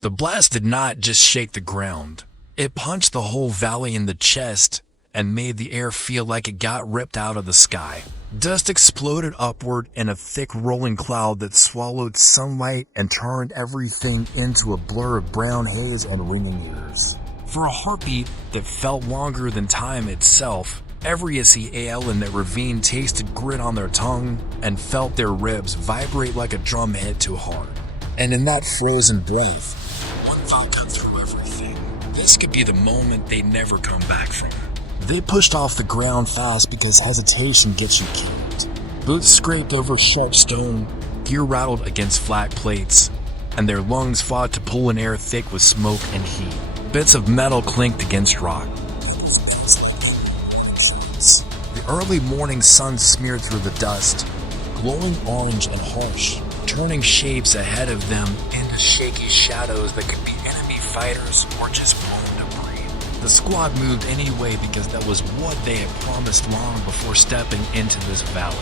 The blast did not just shake the ground. It punched the whole valley in the chest and made the air feel like it got ripped out of the sky. Dust exploded upward in a thick rolling cloud that swallowed sunlight and turned everything into a blur of brown haze and ringing ears. For a heartbeat that felt longer than time itself, every SEAL in that ravine tasted grit on their tongue and felt their ribs vibrate like a drum hit too hard. And in that frozen breath, one thought cut through everything. This could be the moment they never come back from. They pushed off the ground fast because hesitation gets you killed. Boots scraped over sharp stone, gear rattled against flat plates, and their lungs fought to pull in air thick with smoke and heat. Bits of metal clinked against rock. The early morning sun smeared through the dust, glowing orange and harsh, turning shapes ahead of them into shaky shadows that could be enemy fighters or just blown debris. The squad moved anyway because that was what they had promised long before stepping into this valley.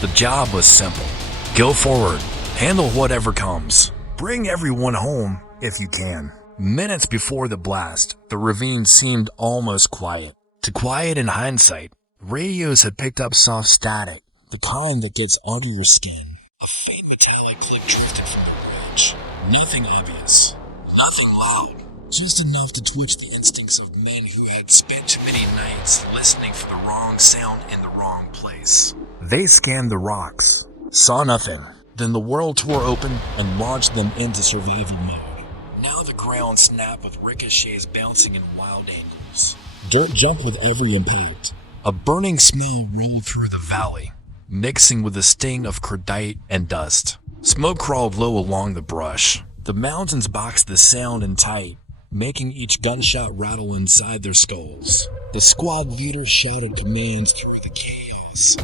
The job was simple. Go forward, handle whatever comes, bring everyone home if you can. Minutes before the blast, the ravine seemed almost quiet. Too quiet in hindsight. Radios had picked up soft static, the kind that gets under your skin. A faint metallic click drifted from the ridge. Nothing obvious. Nothing loud. Just enough to twitch the instincts of men who had spent too many nights listening for the wrong sound in the wrong place. They scanned the rocks. Saw nothing. Then the world tore open and launched them into survival mode. Now the ground snapped with ricochets bouncing in wild angles. Dirt jumped with every impact. A burning smell rolled through the valley, mixing with the sting of cordite and dust. Smoke crawled low along the brush. The mountains boxed the sound in tight, making each gunshot rattle inside their skulls. The squad leader shouted commands through the chaos,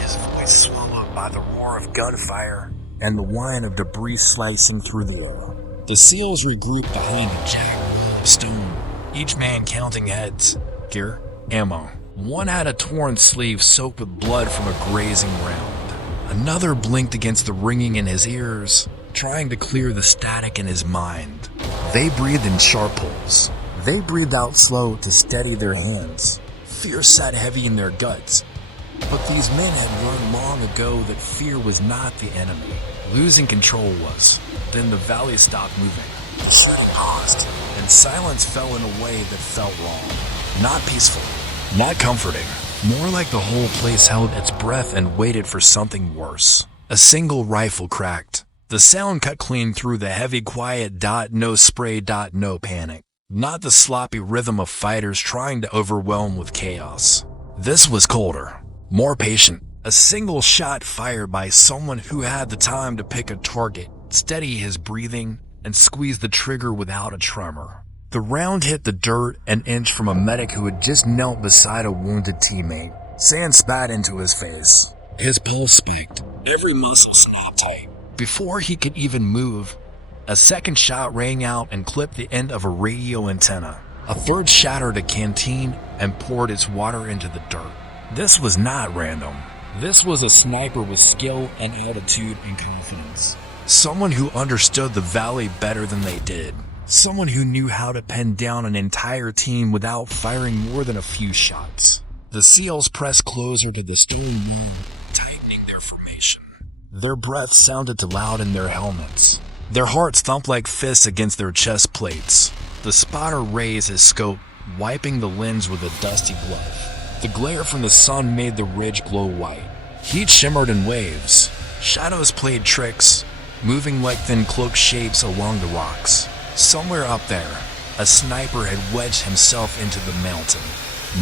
his voice swallowed by the roar of gunfire and the whine of debris slicing through the air. The SEALs regrouped behind a jagged wall of stone, each man counting heads, gear, ammo. One had a torn sleeve soaked with blood from a grazing round. Another blinked against the ringing in his ears, trying to clear the static in his mind. They breathed in sharp pulls. They breathed out slow to steady their hands. Fear sat heavy in their guts. But these men had learned long ago that fear was not the enemy. Losing control was. Then the valley stopped moving. The city paused, and silence fell in a way that felt wrong. Not peaceful. Not comforting. More like the whole place held its breath and waited for something worse. A single rifle cracked. The sound cut clean through the heavy quiet no spray no panic. Not the sloppy rhythm of fighters trying to overwhelm with chaos. This was colder. More patient. A single shot fired by someone who had the time to pick a target, steady his breathing, and squeeze the trigger without a tremor. The round hit the dirt an inch from a medic who had just knelt beside a wounded teammate. Sand spat into his face. His pulse spiked. Every muscle snapped tight. Before he could even move, a second shot rang out and clipped the end of a radio antenna. A third shattered a canteen and poured its water into the dirt. This was not random. This was a sniper with skill and altitude and confidence. Someone who understood the valley better than they did. Someone who knew how to pin down an entire team without firing more than a few shots. The SEALs pressed closer to the stone wall, tightening their formation. Their breaths sounded too loud in their helmets. Their hearts thumped like fists against their chest plates. The spotter raised his scope, wiping the lens with a dusty glove. The glare from the sun made the ridge glow white. Heat shimmered in waves. Shadows played tricks, moving like thin cloaked shapes along the rocks. Somewhere up there, a sniper had wedged himself into the mountain,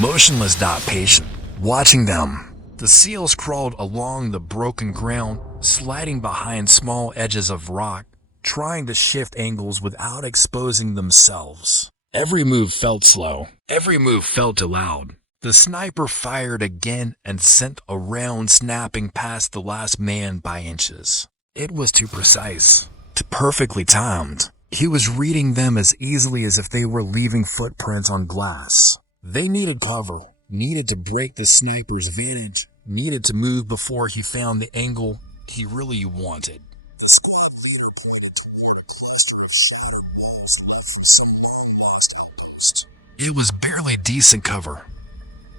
motionless, patient, watching them. The SEALs crawled along the broken ground, sliding behind small edges of rock, trying to shift angles without exposing themselves. Every move felt slow. Every move felt too loud. The sniper fired again and sent a round snapping past the last man by inches. It was too precise, too perfectly timed. He was reading them as easily as if they were leaving footprints on glass. They needed cover, needed to break the sniper's vantage, needed to move before he found the angle he really wanted. It was barely decent cover,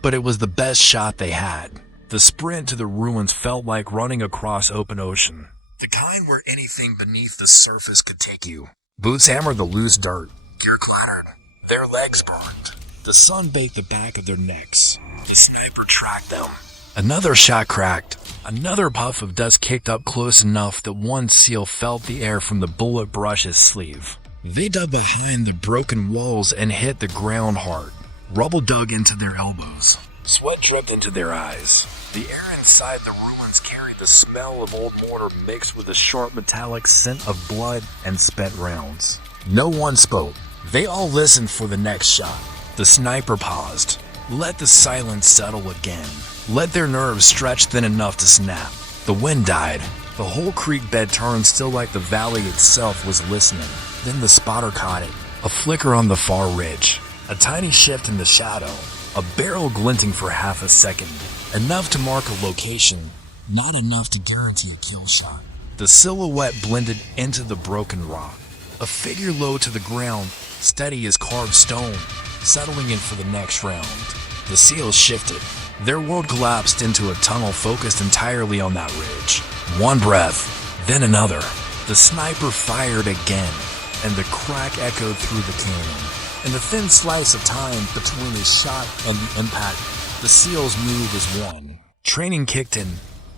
but it was the best shot they had. The sprint to the ruins felt like running across open ocean, the kind where anything beneath the surface could take you. Boots hammered the loose dirt. Gear clattered. Their legs burned. The sun baked the back of their necks. The sniper tracked them. Another shot cracked. Another puff of dust kicked up close enough that one SEAL felt the air from the bullet brush his sleeve. They dug behind the broken walls and hit the ground hard. Rubble dug into their elbows. Sweat dripped into their eyes. The air inside the ruins carried the smell of old mortar mixed with the sharp metallic scent of blood and spent rounds. No one spoke. They all listened for the next shot. The sniper paused. Let the silence settle again. Let their nerves stretch thin enough to snap. The wind died. The whole creek bed turned still like the valley itself was listening. Then the spotter caught it. A flicker on the far ridge. A tiny shift in the shadow. A barrel glinting for half a second. Enough to mark a location. Not enough to guarantee a kill shot. The silhouette blended into the broken rock. A figure low to the ground, steady as carved stone, settling in for the next round. The SEALs shifted. Their world collapsed into a tunnel focused entirely on that ridge. One breath, then another. The sniper fired again, and the crack echoed through the canyon. In the thin slice of time between the shot and the impact, the SEALs moved as one. Training kicked in,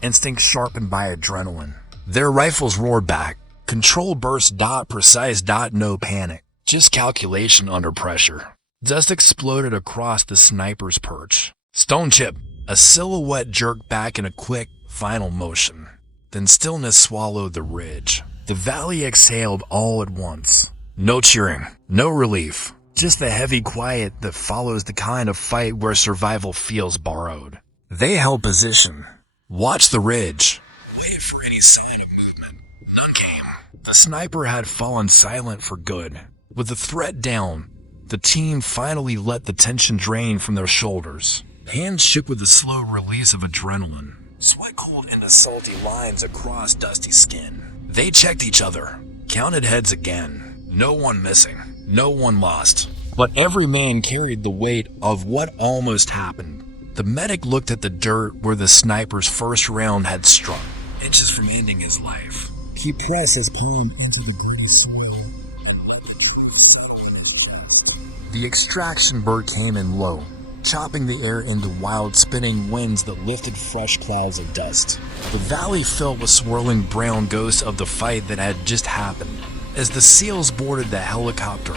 instinct sharpened by adrenaline. Their rifles roared back. Control burst dot, precise dot, no panic. Just calculation under pressure. Dust exploded across the sniper's perch. Stone chip. A silhouette jerked back in a quick, final motion. Then stillness swallowed the ridge. The valley exhaled all at once. No cheering, no relief. Just the heavy quiet that follows the kind of fight where survival feels borrowed. They held position. Watched the ridge. Waited for any sign of movement. None came. The sniper had fallen silent for good. With the threat down, the team finally let the tension drain from their shoulders. Hands shook with the slow release of adrenaline. Sweat cooled into salty lines across dusty skin. They checked each other, counted heads again. No one missing, no one lost. But every man carried the weight of what almost happened. The medic looked at the dirt where the sniper's first round had struck, inches from ending his life. He pressed his palm into the gritty soil. The extraction bird came in low, chopping the air into wild spinning winds that lifted fresh clouds of dust. The valley filled with swirling brown ghosts of the fight that had just happened. As the SEALs boarded the helicopter,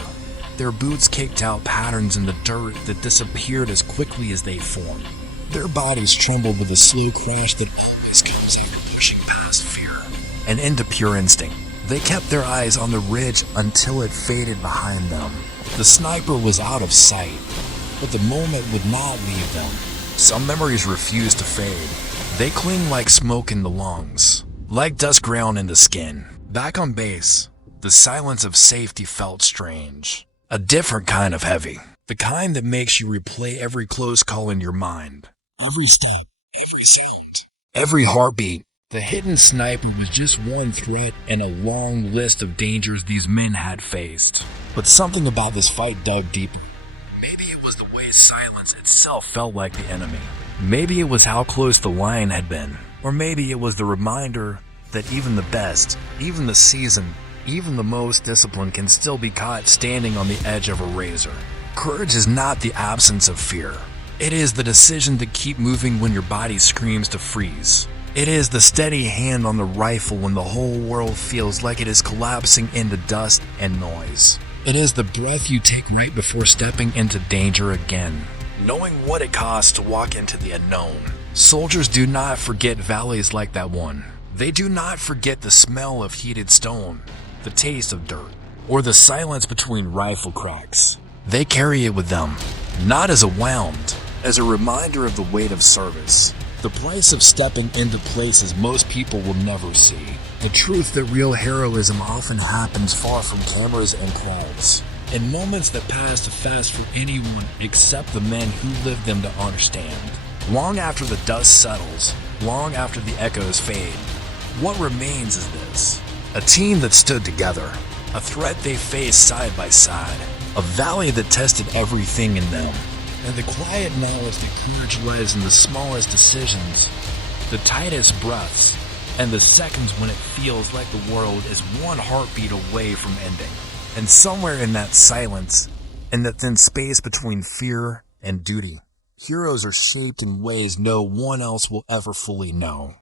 their boots kicked out patterns in the dirt that disappeared as quickly as they formed. Their bodies trembled with the slow crash that always comes after pushing past fear and into pure instinct. They kept their eyes on the ridge until it faded behind them. The sniper was out of sight, but the moment would not leave them. Some memories refused to fade. They cling like smoke in the lungs, like dust ground in the skin. Back on base, the silence of safety felt strange. A different kind of heavy. The kind that makes you replay every close call in your mind. Every step, every sound, every heartbeat. The hidden sniper was just one threat in a long list of dangers these men had faced. But something about this fight dug deeper. Maybe it was the way silence itself felt like the enemy. Maybe it was how close the line had been. Or maybe it was the reminder that even the best, even the seasoned, even the most disciplined can still be caught standing on the edge of a razor. Courage is not the absence of fear. It is the decision to keep moving when your body screams to freeze. It is the steady hand on the rifle when the whole world feels like it is collapsing into dust and noise. It is the breath you take right before stepping into danger again, knowing what it costs to walk into the unknown. Soldiers do not forget valleys like that one. They do not forget the smell of heated stone, the taste of dirt, or the silence between rifle cracks. They carry it with them, not as a wound, as a reminder of the weight of service. The price of stepping into places most people will never see. The truth that real heroism often happens far from cameras and crowds. In moments that pass fast for anyone except the men who lived them to understand. Long after the dust settles, long after the echoes fade, what remains is this. A team that stood together. A threat they faced side by side. A valley that tested everything in them. And the quiet knowledge that courage lies in the smallest decisions, the tightest breaths, and the seconds when it feels like the world is one heartbeat away from ending. And somewhere in that silence, in the thin space between fear and duty, heroes are shaped in ways no one else will ever fully know.